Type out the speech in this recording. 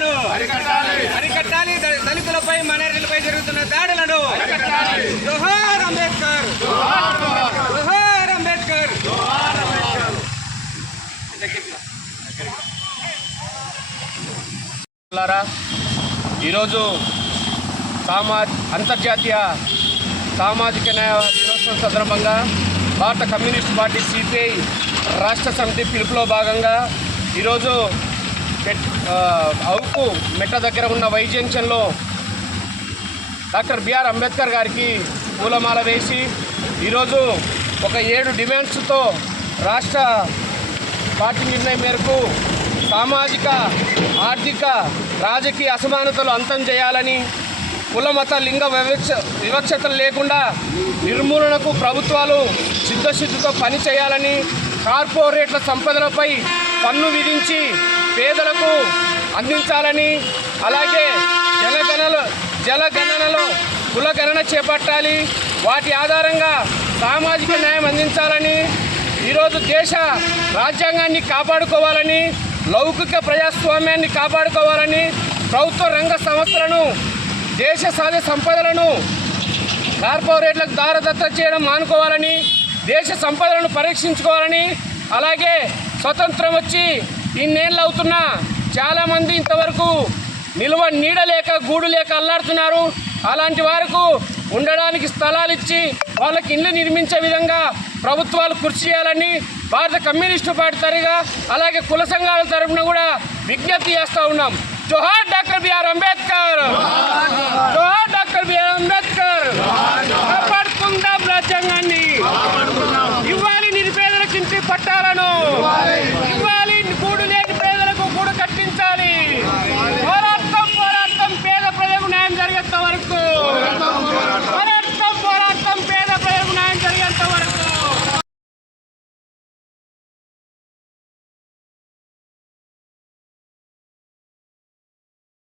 దాడులను అరికట్టాలి. దళితులపై మైనారిటీలపై జరుగుతున్న దాడులను జోహార్ అంబేద్కర్, జోహార్ అంబేద్కర్. ఈరోజు అంతర్జాతీయ సామాజిక న్యాయ దినోత్సవం సందర్భంగా భారత కమ్యూనిస్ట్ పార్టీ సిపిఐ రాష్ట్ర సమితి పిలుపులో భాగంగా ఈరోజు అవుకు మెట్ట దగ్గర ఉన్న వై జంక్షన్లో డాక్టర్ బిఆర్ అంబేద్కర్ గారికి పూలమాల వేసి ఈరోజు ఒక 7 డిమాండ్స్తో రాష్ట్ర పార్టీ నిర్ణయం మేరకు సామాజిక, ఆర్థిక, రాజకీయ అసమానతలు అంతం చేయాలని, కుల మత లింగ వివక్షతలు లేకుండా నిర్మూలనకు ప్రభుత్వాలు సిద్ధశుద్ధితో పని చేయాలని, కార్పొరేట్ల సంపదలపై పన్ను విధించి పేదలకు అందించాలని, అలాగే జలగణనలో కులగణన చేపట్టాలి, వాటి ఆధారంగా సామాజిక న్యాయం అందించాలని, ఈరోజు దేశ రాజ్యాంగాన్ని కాపాడుకోవాలని, లౌకిక ప్రజాస్వామ్యాన్ని కాపాడుకోవాలని, ప్రభుత్వ రంగ సంస్థలను, దేశ సహజ సంపదలను కార్పొరేట్లకు దారదత్తం చేయడం మానుకోవాలని, దేశ సంపదలను పరీక్షించుకోవాలని, అలాగే స్వతంత్రం వచ్చి ఇన్నేళ్ళు అవుతున్నా చాలామంది ఇంతవరకు నీడలేక గూడు లేక అల్లాడుతున్నారు. అలాంటి వారికి ఉండడానికి స్థలాలు ఇచ్చి వాళ్ళకి ఇళ్ళు నిర్మించే విధంగా ప్రభుత్వాలు కృషి చేయాలని భారత కమ్యూనిస్టు పార్టీ తరఫున, అలాగే కుల సంఘాల తరఫున కూడా విజ్ఞప్తి చేస్తూ ఉన్నాం. జోహార్ డాక్టర్ బిఆర్ అంబేద్కర్, జోహార్ డాక్టర్ బిఆర్ అంబేద్కర్. కాపాడుకుందాం రాజ్యాంగాన్ని, ఇవ్వాలి నిరుపేదలకు ఇంటి పట్టాలను.